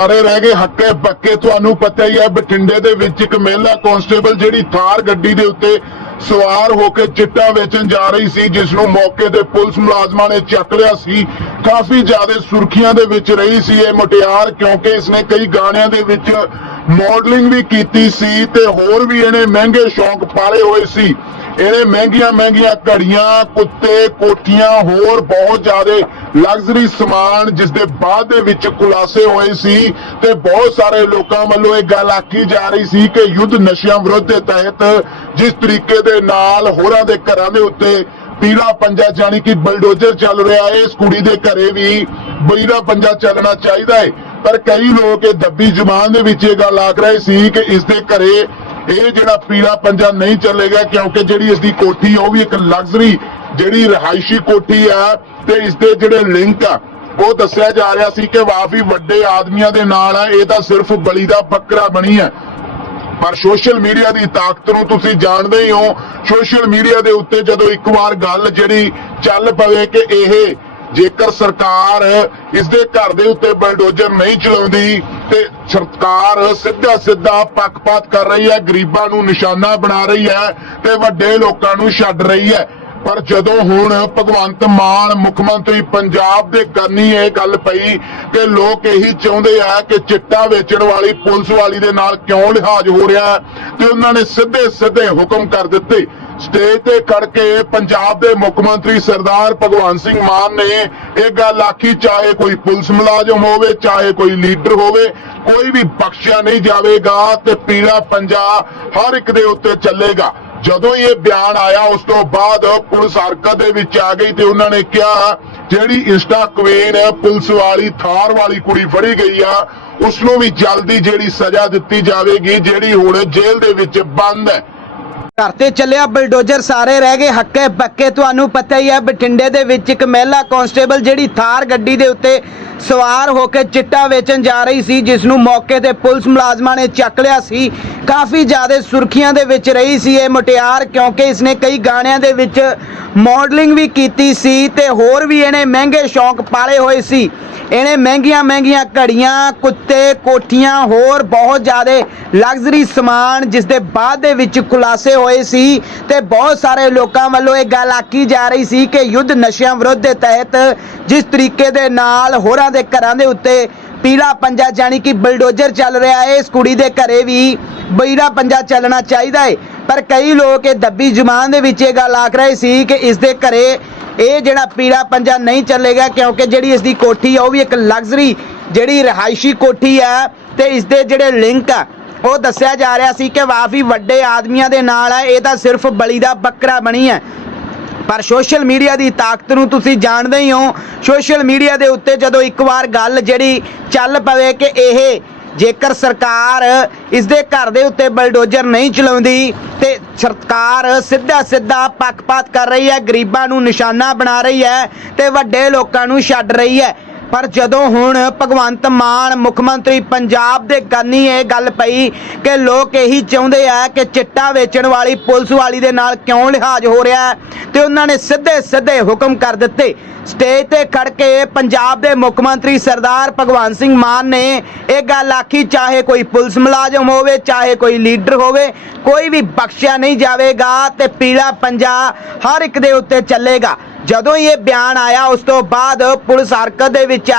ਸਾਰੇ ਰਹਿ ਗਏ ਹੱਕੇ ਪੱਕੇ। ਤੁਹਾਨੂੰ ਪਤਾ ਹੀ ਹੈ, ਬਠਿੰਡੇ ਦੇ ਵਿੱਚ ਇੱਕ ਮਹਿਲਾ ਕਾਂਸਟੇਬਲ ਜਿਹੜੀ ਥਾਰ ਗੱਡੀ ਦੇ ਉੱਤੇ ਸਵਾਰ ਹੋ ਕੇ ਚਿੱਟਾ ਵੇਚਣ ਜਾ ਰਹੀ ਸੀ ਜਿਸ ਨੂੰ ਮੌਕੇ ਤੇ ਪੁਲਿਸ ਮੁਲਾਜ਼ਮਾਂ ਨੇ ਚੱਕ ਲਿਆ ਸੀ। ਕਾਫੀ ਜ਼ਿਆਦਾ ਸੁਰਖੀਆਂ ਦੇ ਵਿੱਚ ਰਹੀ ਸੀ ਇਹ ਮੁਟਿਆਰ, ਕਿਉਂਕਿ ਇਸਨੇ ਕਈ ਗਾਣਿਆਂ ਦੇ ਵਿੱਚ ਮਾਡਲਿੰਗ ਵੀ ਕੀਤੀ ਸੀ ਤੇ ਹੋਰ ਵੀ ਇਹਨੇ ਮਹਿੰਗੇ ਸ਼ੌਂਕ ਪਾਲੇ ਹੋਏ ਸੀ। ਇਹਨੇ ਮਹਿੰਗੀਆਂ ਮਹਿੰਗੀਆਂ ਘੜੀਆਂ, ਕੁੱਤੇ, ਕੋਠੀਆਂ, ਹੋਰ ਬਹੁਤ ਜ਼ਿਆਦਾ ਲਗਜ਼ਰੀ ਸਮਾਨ ਜਿਸ ਦੇ ਬਾਅਦ ਦੇ ਵਿੱਚ ਖੁਲਾਸੇ ਹੋਏ ਸੀ ਤੇ ਬਹੁਤ ਸਾਰੇ ਲੋਕਾਂ ਵੱਲੋਂ ਇਹ ਗੱਲ ਆਖੀ ਜਾ ਰਹੀ ਸੀ ਕਿ ਯੁੱਧ ਨਸ਼ਿਆਂ ਵਿਰੁੱਧ ਦੇ ਤਹਿਤ ਜਿਸ ਤਰੀਕੇ ਦੇ ਨਾਲ ਹੋਰਾਂ ਦੇ ਘਰਾਂ ਦੇ ਉੱਤੇ ਪੀਲਾ ਪੰਜਾ ਜਾਨੀ ਕਿ ਬਲਡੋਜ਼ਰ ਚੱਲ ਰਿਹਾ ਹੈ, ਇਸ ਕੁੜੀ ਦੇ ਘਰੇ ਵੀ ਬਲੀਰਾ ਪੰਜਾ ਚੱਲਣਾ ਚਾਹੀਦਾ ਹੈ। ਪਰ ਕਈ ਲੋਕ ਇਹ ਦੱਬੀ ਜ਼ੁਬਾਨ ਦੇ ਵਿੱਚ ਇਹ ਗੱਲ ਆਖ ਰਹੇ ਸੀ ਕਿ ਇਸ ਦੇ ਘਰੇ ਇਹ ਜਿਹੜਾ ਪੀਲਾ ਪੰਜਾ ਨਹੀਂ ਚੱਲੇਗਾ ਕਿਉਂਕਿ ਜਿਹੜੀ ਇਸ ਦੀ ਕੋਠੀ ਉਹ ਵੀ ਇੱਕ ਲਗਜ਼ਰੀ ਜਿਹੜੀ ਰਹਾਇਸ਼ੀ ਕੋਠੀ ਆ ਤੇ ਇਸ ਦੇ ਜਿਹੜੇ ਲਿੰਕ ਆ, ਉਹ ਦੱਸਿਆ ਜਾ ਰਿਹਾ ਸੀ ਕਿ ਕਾਫੀ ਵੱਡੇ ਆਦਮੀਆਂ ਦੇ ਨਾਲ ਆ, ਇਹ ਤਾਂ ਸਿਰਫ ਬਲੀ ਦਾ ਬੱਕਰਾ ਬਣੀ ਹੈ ਪਰ ਸੋਸ਼ਲ ਮੀਡੀਆ ਦੀ ਤਾਕਤ ਨੂੰ ਤੁਸੀਂ ਜਾਣਦੇ ਹੀ ਹੋ, ਸੋਸ਼ਲ ਮੀਡੀਆ ਦੇ ਉੱਤੇ ਜਦੋਂ ਇੱਕ ਵਾਰ ਗੱਲ ਜਿਹੜੀ ਚੱਲ ਪਵੇ ਕਿ ਇਹ ਜੇਕਰ ਸਰਕਾਰ ਇਸ ਦੇ ਘਰ ਦੇ ਉੱਤੇ ਬਲਡੋਜ਼ਰ ਨਹੀਂ ਚਲਾਉਂਦੀ ਤੇ ਸਰਕਾਰ ਸਿੱਧਾ ਸਿੱਧਾ ਪੱਖਪਾਤ ਕਰ ਰਹੀ ਹੈ, ਗਰੀਬਾਂ ਨੂੰ ਨਿਸ਼ਾਨਾ ਬਣਾ ਰਹੀ ਹੈ ਤੇ ਵੱਡੇ ਲੋਕਾਂ ਨੂੰ ਛੱਡ ਰਹੀ ਹੈ ਪਰ ਜਦੋਂ ਹੁਣ ਭਗਵੰਤ ਮਾਨ ਮੁੱਖ ਮੰਤਰੀ ਪੰਜਾਬ ਦੇ ਕਰਨੀ ਇਹ ਗੱਲ ਪਈ ਕਿ ਲੋਕ ਇਹੀ ਚਾਹੁੰਦੇ ਆ ਕਿ ਚਿੱਟਾ ਵੇਚਣ ਵਾਲੀ ਪੁਲਿਸ ਵਾਲੀ ਦੇ ਨਾਲ ਕਿਉਂ ਲਿਹਾਜ਼ ਹੋ ਰਿਹਾ ਤੇ ਉਹਨਾਂ ਨੇ ਸਿੱਧੇ ਸਿੱਧੇ ਹੁਕਮ ਕਰ ਦਿੱਤੇ। ਸਟੇਜ ਤੇ ਖੜ ਕੇ ਪੰਜਾਬ ਦੇ ਮੁੱਖ ਮੰਤਰੀ ਸਰਦਾਰ ਭਗਵੰਤ ਸਿੰਘ ਮਾਨ ਨੇ ਇਹ ਗੱਲ ਆਖੀ, ਚਾਹੇ ਕੋਈ ਪੁਲਿਸ ਮੁਲਾਜ਼ਮ ਹੋਵੇ, ਚਾਹੇ ਕੋਈ ਲੀਡਰ ਹੋਵੇ, ਕੋਈ ਵੀ ਬਖਸ਼ਿਆ ਨਹੀਂ ਜਾਵੇਗਾ ਤੇ ਪੀੜਾ ਪੰਜਾ ਹਰ ਇੱਕ ਦੇ ਉੱਤੇ ਚੱਲੇਗਾ। ਜਦੋਂ ਇਹ ਬਿਆਨ ਆਇਆ, ਉਸ ਤੋਂ ਬਾਅਦ ਪੁਲਿਸ ਹਰਕਤ ਦੇ ਵਿੱਚ ਆ ਗਈ ਤੇ ਉਹਨਾਂ ਨੇ ਕਿਹਾ ਜਿਹੜੀ ਇੰਸਟਾ ਕੁਈਨ ਪੁਲਿਸ ਵਾਲੀ ਥਾਰ ਵਾਲੀ ਕੁੜੀ ਫੜੀ ਗਈ ਆ ਉਸ ਨੂੰ ਵੀ ਜਲਦੀ ਜਿਹੜੀ ਸਜ਼ਾ ਦਿੱਤੀ ਜਾਵੇਗੀ, ਜਿਹੜੀ ਹੁਣ ਜੇਲ੍ਹ ਦੇ ਵਿੱਚ ਬੰਦ ਹੈ। ਘਰ ਤੇ ਚੱਲਿਆ ਬਲਡੋਜ਼ਰ, ਸਾਰੇ ਰਹਿ ਗਏ, ਹੱਕੇ ਬੱਕੇ, ਤੁਹਾਨੂੰ ਪਤਾ ਹੀ ਹੈ, ਬਠਿੰਡੇ ਦੇ ਵਿੱਚ ਇੱਕ ਮਹਿਲਾ ਕਾਂਸਟੇਬਲ ਜਿਹੜੀ ਥਾਰ ਗੱਡੀ ਦੇ ਉੱਤੇ ਸਵਾਰ ਹੋ ਕੇ ਚਿੱਟਾ ਵੇਚਣ ਜਾ ਰਹੀ ਸੀ ਜਿਸ ਨੂੰ ਮੌਕੇ ਤੇ ਪੁਲਿਸ ਮੁਲਾਜ਼ਮਾਂ ਨੇ ਚੱਕ ਲਿਆ ਸੀ। ਕਾਫੀ ਜ਼ਿਆਦਾ ਸੁਰਖੀਆਂ ਦੇ ਵਿੱਚ ਰਹੀ ਸੀ ਇਹ ਮੁਟਿਆਰ, ਕਿਉਂਕਿ ਇਸਨੇ ਕਈ ਗਾਣਿਆਂ ਦੇ ਵਿੱਚ ਮਾਡਲਿੰਗ ਵੀ ਕੀਤੀ ਸੀ ਤੇ ਹੋਰ ਵੀ ਇਹਨੇ ਮਹਿੰਗੇ ਸ਼ੌਂਕ ਪਾਲੇ ਹੋਏ ਸੀ। ਇਹਨੇ ਮਹਿੰਗੀਆਂ ਮਹਿੰਗੀਆਂ ਘੜੀਆਂ, ਕੁੱਤੇ, ਕੋਠੀਆਂ, ਹੋਰ ਬਹੁਤ ਜ਼ਿਆਦਾ ਲਗਜ਼ਰੀ ਸਮਾਨ ਜਿਸ ਦੇ ਬਾਅਦ ਦੇ ਵਿੱਚ ਖੁਲਾਸੇ ਹੋਏ ਸੀ ਤੇ ਬਹੁਤ ਸਾਰੇ ਲੋਕਾਂ ਵੱਲੋਂ ਇਹ ਗੱਲ ਆਖੀ ਜਾ ਰਹੀ ਸੀ ਕਿ ਯੁੱਧ ਨਸ਼ਿਆਂ ਵਿਰੁੱਧ ਦੇ ਤਹਿਤ ਜਿਸ ਤਰੀਕੇ ਦੇ ਨਾਲ ਹੋਰਾਂ ਦੇ ਘਰਾਂ ਦੇ ਉੱਤੇ ਪੀਲਾ ਪੰਜਾ ਜਾਨੀ ਕਿ ਬਲਡੋਜ਼ਰ ਚੱਲ ਰਿਹਾ ਹੈ ਇਸ ਕੁੜੀ ਦੇ ਘਰੇ ਵੀ ਬਈਰਾ ਪੰਜਾ ਚੱਲਣਾ ਚਾਹੀਦਾ ਹੈ ਪਰ ਕਈ ਲੋਕ ਇਹ ਦੱਬੀ ਜ਼ੁਬਾਨ ਦੇ ਵਿੱਚ ਇਹ ਗੱਲ ਆਖ ਰਹੇ ਸੀ ਕਿ ਇਸ ਦੇ ਘਰੇ ਇਹ ਜਿਹੜਾ ਪੀਲਾ ਪੰਜਾ ਨਹੀਂ ਚੱਲੇਗਾ ਕਿਉਂਕਿ ਜਿਹੜੀ ਇਸ ਦੀ ਕੋਠੀ ਆ, ਉਹ ਵੀ ਇੱਕ ਲਗਜ਼ਰੀ ਜਿਹੜੀ ਰਹਾਇਸ਼ੀ ਕੋਠੀ ਆ ਤੇ ਇਸ ਦੇ ਜਿਹੜੇ ਲਿੰਕ ਆ, ਉਹ ਦੱਸਿਆ ਜਾ ਰਿਹਾ ਸੀ ਕਿ ਵਾਫੀ ਵੱਡੇ ਆਦਮੀਆਂ ਦੇ ਨਾਲ ਹੈ ਇਹ ਤਾਂ ਸਿਰਫ ਬਲੀ ਦਾ ਬੱਕਰਾ ਬਣੀ ਹੈ ਪਰ ਸੋਸ਼ਲ ਮੀਡੀਆ ਦੀ ਤਾਕਤ ਨੂੰ ਤੁਸੀਂ ਜਾਣਦੇ ਹੀ ਹੋ। ਸੋਸ਼ਲ ਮੀਡੀਆ ਦੇ ਉੱਤੇ ਜਦੋਂ ਇੱਕ ਵਾਰ ਗੱਲ ਜਿਹੜੀ ਚੱਲ ਪਵੇ ਕਿ ਇਹ ਜੇਕਰ ਸਰਕਾਰ ਇਸ ਦੇ ਘਰ ਦੇ ਉੱਤੇ ਬਲਡੋਜ਼ਰ ਨਹੀਂ ਚਲਾਉਂਦੀ ਤੇ ਸਰਕਾਰ ਸਿੱਧਾ ਸਿੱਧਾ ਪੱਖਪਾਤ ਕਰ ਰਹੀ ਹੈ, ਗਰੀਬਾਂ ਨੂੰ ਨਿਸ਼ਾਨਾ ਬਣਾ ਰਹੀ ਹੈ ਤੇ ਵੱਡੇ ਲੋਕਾਂ ਨੂੰ ਛੱਡ ਰਹੀ ਹੈ। ਪਰ ਜਦੋਂ ਹੁਣ ਭਗਵੰਤ ਮਾਨ ਮੁੱਖ ਮੰਤਰੀ ਪੰਜਾਬ ਦੇ ਕੰਨੀ ਇਹ ਗੱਲ ਪਈ ਕਿ ਲੋਕ ਇਹੀ ਚਾਹੁੰਦੇ ਆ ਕਿ ਚਿੱਟਾ ਵੇਚਣ ਵਾਲੀ ਪੁਲਿਸ ਵਾਲੀ ਦੇ ਨਾਲ ਕਿਉਂ ਲਿਹਾਜ਼ ਹੋ ਰਿਹਾ ਹੈ, ਤੇ ਉਹਨਾਂ ਨੇ ਸਿੱਧੇ ਸਿੱਧੇ ਹੁਕਮ ਕਰ ਦਿੱਤੇ। ਸਟੇਜ ਤੇ ਖੜ ਕੇ ਪੰਜਾਬ ਦੇ ਮੁੱਖ ਮੰਤਰੀ ਸਰਦਾਰ ਭਗਵੰਤ ਸਿੰਘ ਮਾਨ ਨੇ ਇਹ ਗੱਲ ਆਖੀ, ਚਾਹੇ ਕੋਈ ਪੁਲਿਸ ਮੁਲਾਜ਼ਮ ਹੋਵੇ, ਚਾਹੇ ਕੋਈ ਲੀਡਰ ਹੋਵੇ, ਕੋਈ ਵੀ ਬਖਸ਼ਿਆ ਨਹੀਂ ਜਾਵੇਗਾ ਤੇ ਪੀਲਾ ਪੰਜਾ ਹਰ ਇੱਕ ਦੇ ਉੱਤੇ ਚੱਲੇਗਾ। ਜਦੋਂ ਹੀ ਇਹ ਬਿਆਨ ਆਇਆ ਉਸ ਤੋਂ ਬਾਅਦ ਪੁਲਿਸ ਹਰਕਤ ਦੇ ਵਿੱਚ